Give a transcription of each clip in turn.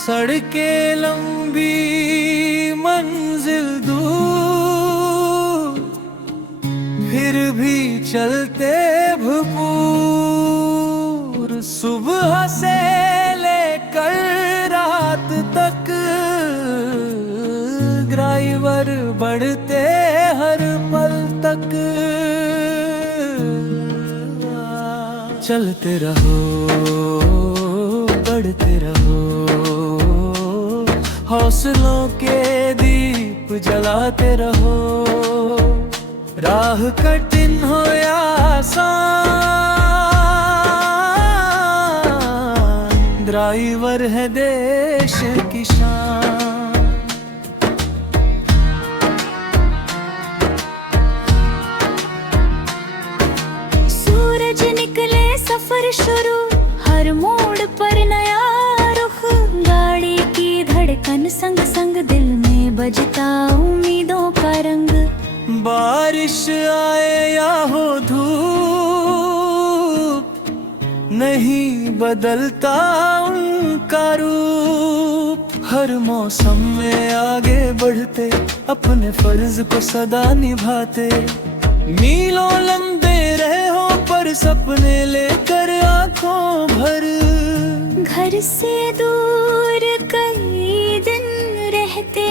सड़कें लंबी मंजिल दूर, फिर भी चलते भरपूर। सुबह से लेकर रात तक ड्राइवर बढ़ते हर पल तक। चलते रहो, बढ़ते रहो, हौसलों के दीप जलाते रहो। राह कठिन हो या आसान, ड्राइवर है देश की शान। सूरज निकले सफर शुरू, हर मोड़ पर नया रुख। गाड़ी की धड़कन संग संग दिल में बजता उम्मीदों का रंग। बारिश आए या हो धूप, नहीं बदलता उनका रूप। हर मौसम में आगे बढ़ते, अपने फर्ज को सदा निभाते। मीलों लंबे रहे हो पर सपने लेकर आंखों भर। घर से दूर कई दिन रहते,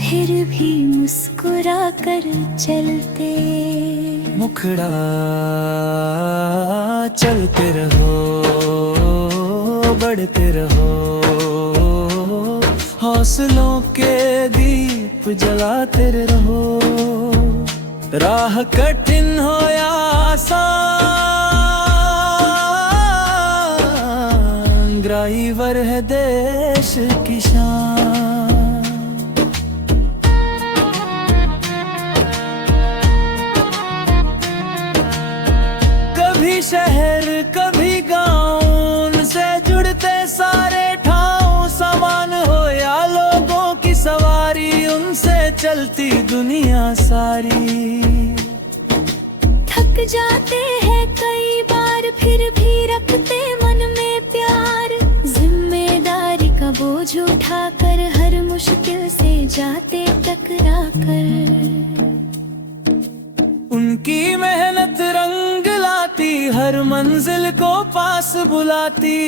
फिर भी मुस्कुरा कर चलते। मुखड़ा चलते रहो, बढ़ते रहो, हौसलों के दीप जलाते रहो। राह कठिन हो या आसान, ड्राइवर है देश की शान। कभी शहर कभी गाँव, उनसे जुड़ते सारे ठाव। सामान हो या लोगों की सवारी, उनसे चलती दुनिया सारी। थक जाते हैं कई बार, फिर भी रखते मन में प्यार। जिम्मेदारी का बोझ उठाकर हर मुश्किल से जाते टकरा कर। उनकी मेहनत रंग लाती, हर मंजिल को पास बुलाती।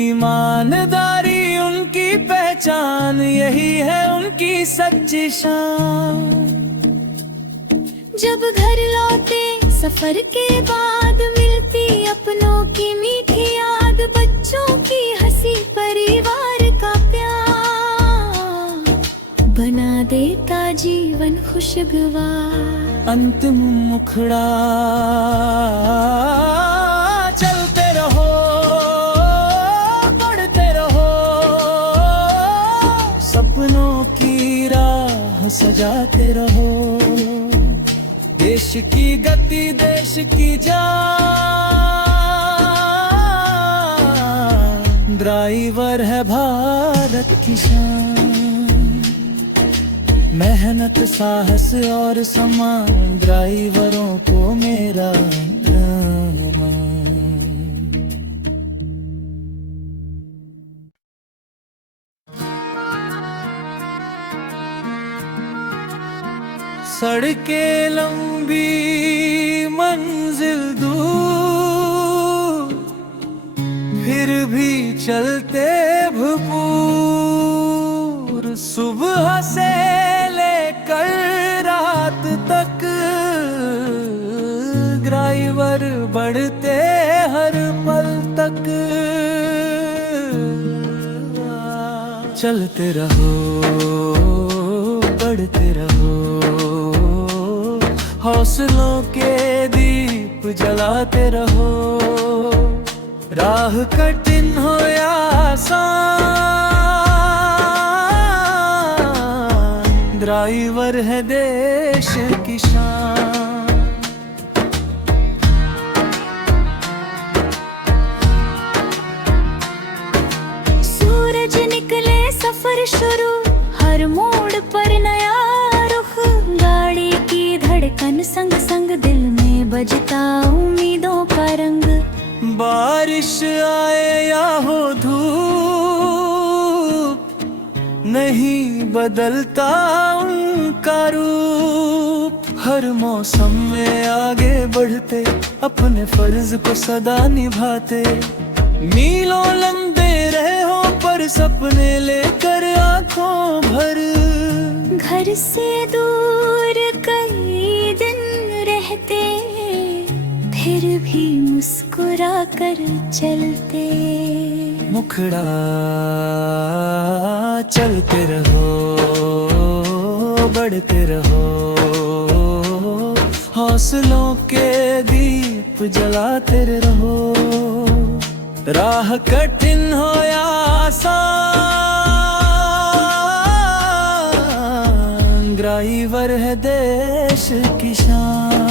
ईमानदारी उनकी पहचान, यही है उनकी सच्ची शान। जब घर लौटे सफर के बाद, मिलती अपनों की मीठी याद। बच्चों की हंसी, परिवार का प्यार, बना देता जीवन खुशगवार। अंतिम मुखड़ा चलते रहो, बढ़ते रहो, सपनों की राह सजाते रहो। देश की गति, देश की जान, ड्राइवर है भारत की शान। मेहनत, साहस और सम्मान, ड्राइवरों को मेरा सड़कें लंबी मंजिल दूर, फिर भी चलते भरपूर। सुबह से लेकर रात तक ड्राइवर बढ़ते हर पल तक। चलते रहो, बढ़ते रहो, हौसलों के दीप जलाते रहो। राह कठिन हो या आसान, ड्राइवर है देश की शान। सूरज निकले सफर शुरू, हर मोड़ पर नया रुख। गाड़ी की धड़कन संग संग दिल में बजता उम्मीदों का रंग। बारिश आए या हो धूप, नहीं बदलता उनका रूप। हर मौसम में आगे बढ़ते, अपने फर्ज को सदा निभाते। मीलों लंबे रहे हो पर सपने लेकर आंखों भर। घर से दूर कई दिन रहते, फिर भी मुस्कुरा कर चलते। मुखड़ा चलते रहो, बढ़ते रहो, हौसलों के दीप जलाते रहो। राह कठिन हो या आसान, ड्राइवर है देश की शान।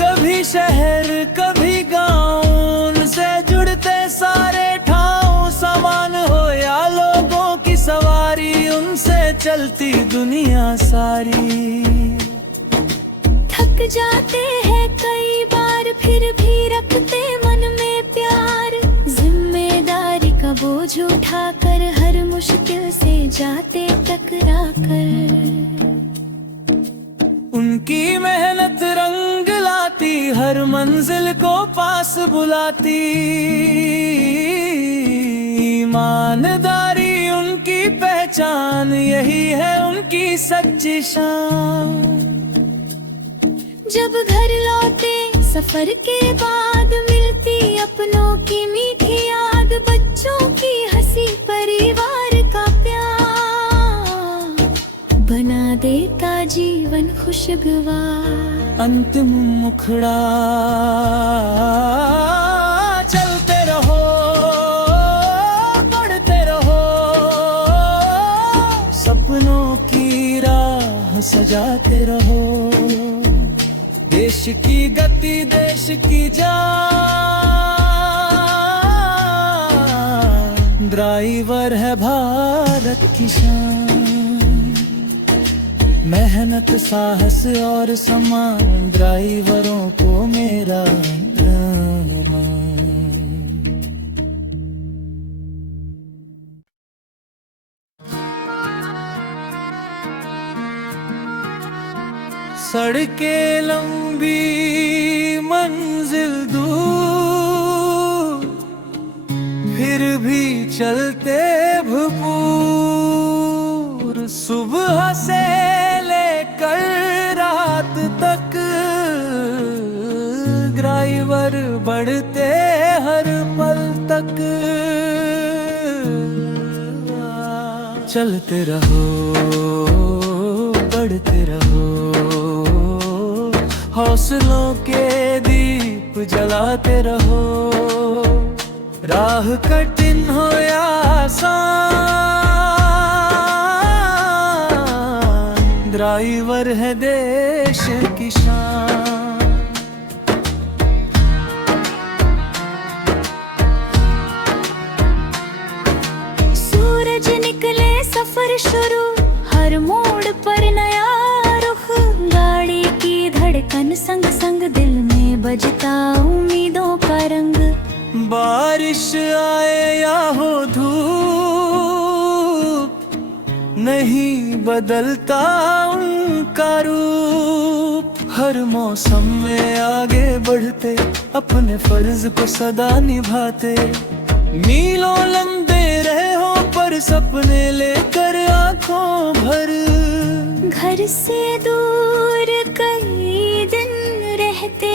कभी शहर कभी गाँव, उनसे जुड़ते सारे ठाव। समान हो या लोगों की सवारी, उनसे चलती दुनिया सारी। थक जाते हैं कई बार, फिर भी रखते मन में प्यार। जिम्मेदारी का बोझ उठाकर हर मुश्किल से जाते टकरा कर। उनकी मेहनत रंग लाती, हर मंजिल को पास बुलाती। ईमानदारी उनकी पहचान, यही है उनकी सच्ची शान। जब घर लौटे सफर के बाद, मिलती अपनों की मीठी याद। बच्चों की हंसी, परिवार का प्यार, बना देता जीवन खुशगवार। अंतिम मुखड़ा चलते रहो, बढ़ते रहो, सपनों की राह सजाते रहो। देश की गति, देश की जान, ड्राइवर है भारत की शान। मेहनत, साहस और सम्मान, ड्राइवरों को मेरा सड़कें लंबी, मंजिल दूर, फिर भी चलते भरपूर। सुबह से लेकर रात तक, ड्राइवर बढ़ते हर पल तक। चलते रहो, बढ़ते रहो, हौसलों के दीप जलाते रहो। राह कठिन हो या आसान, ड्राइवर है देश की शान। सूरज निकले सफर शुरू, हर मोड़ पर नया रुख। गाड़ी की धड़कन संग संग, दिल में बजता उम्मीदों का रंग। बारिश आए या हो धूप, नहीं बदलता उनका रूप। हर मौसम में आगे बढ़ते, अपने फर्ज को सदा निभाते। मीलों लंबे रहे हो पर सपने लेकर आंखों भर। घर से दूर कई दिन रहते,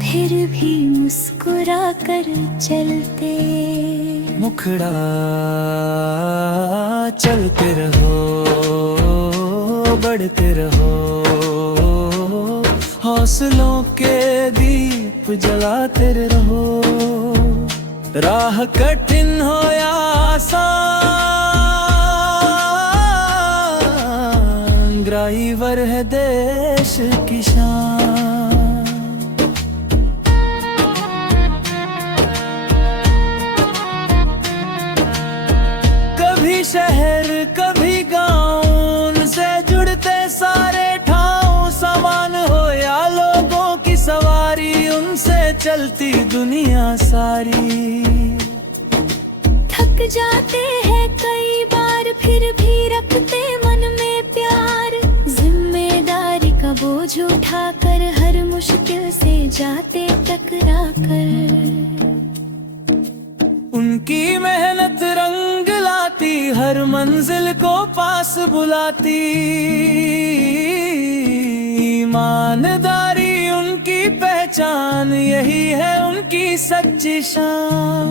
फिर भी मुस्कुरा कर चलते। मुखड़ा चलते रहो, बढ़ते रहो, हौसलों के दीप जलाते रहो। राह कठिन हो या आसान, ड्राइवर है देश की शान। कभी शहर कभी गाँव, उनसे चलती दुनिया सारी। थक जाते हैं कई बार फिर भी रखते मन में प्यार, जिम्मेदारी का बोझ उठाकर हर मुश्किल से जाते टकरा कर। उनकी मेहनत रंग लाती, हर मंजिल को पास बुलाती। ईमानदारी उनकी पहचान, यही है उनकी सच्ची शान।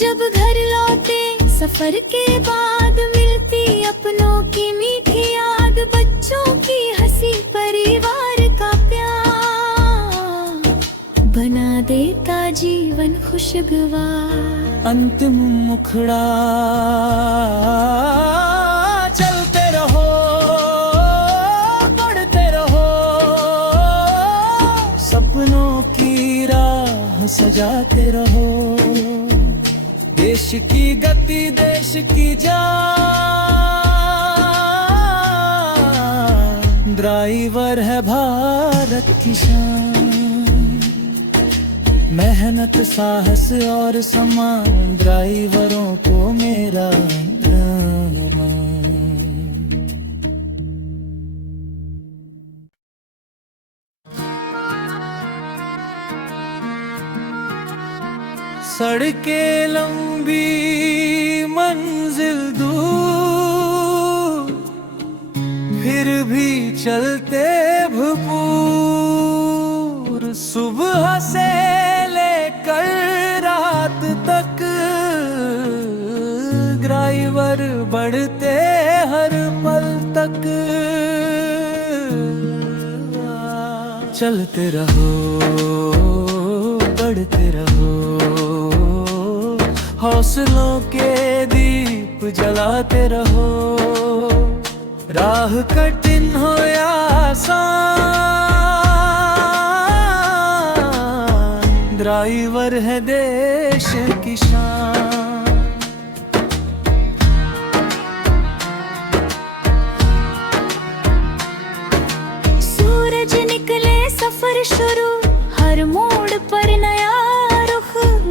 जब घर लौटे सफर के बाद मिलती अपनों की मीठी याद, बच्चों की हंसी परिवार का प्यार बना देता जीवन खुशगवार। अंतिम मुखड़ा चलते रहो, बढ़ते रहो, सपनों की राह सजाते रहो। देश की गति देश की जान, ड्राइवर है भारत की शान। मेहनत साहस और सम्मान, ड्राइवरों को मेरा सड़कें लंबी मंजिल दूर, फिर भी चलते भरपूर। सुबह से लेकर रात तक ड्राइवर बढ़ते हर पल तक। चलते रहो, बढ़ते रहो, हौसलों के दीप जलाते रहो। राह कठिन हो या आसान, ड्राइवर है देश की शान। सूरज निकले सफर शुरू, हर मोड़ पर नया रुख,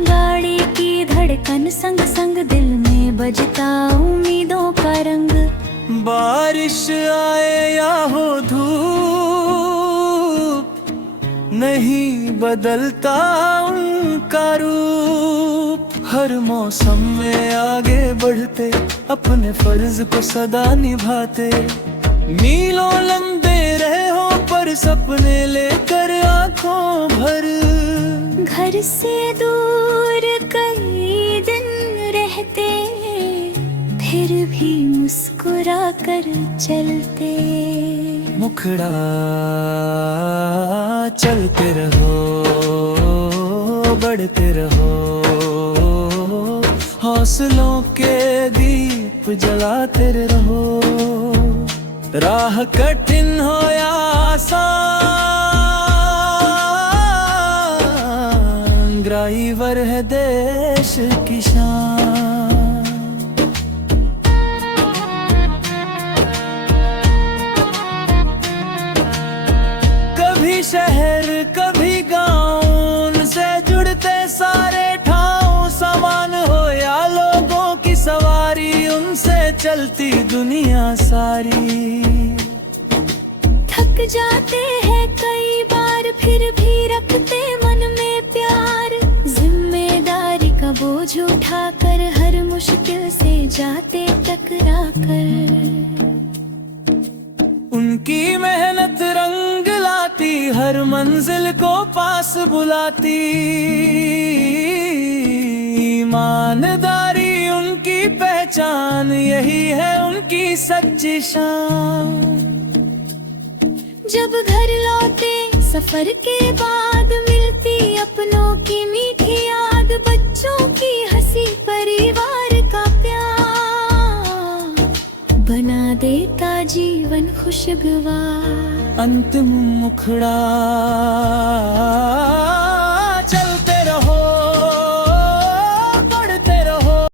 गाड़ी की धड़कन संग संग दिल में बजता उम्मीदों का रंग। बारिश आए या हो धूप, नहीं बदलता उनका रूप। हर मौसम में आगे बढ़ते, अपने फर्ज को सदा निभाते। मीलों लंबे रहे हो पर सपने लेकर आंखों भर। घर से दूर कई दिन रहते, फिर भी मुस्कुरा कर चलते। मुखड़ा चलते रहो, बढ़ते रहो, हौसलों के दीप जलाते रहो। राह कठिन हो या आसान, ड्राइवर है देश की शान। कभी शहर कभी गाँव, उनसे जुड़ते सारे ठाव। सामान हो या लोगों की सवारी, उनसे चलती दुनिया सारी। थक जाते हैं कई बार फिर भी रखते मन में प्यार, जिम्मेदारी का बोझ उठाकर हर मुश्किल से जाते टकरा कर। उनकी मेहनत रंग लाती, हर मंजिल को पास बुलाती। ईमानदारी उनकी पहचान, यही है उनकी सच्ची शान। जब घर लौटे सफर के बाद मिलती अपनों की मीठी याद, बच्चों की हंसी परिवार का प्यार बना देता जीवन खुशगवार। अंतिम मुखड़ा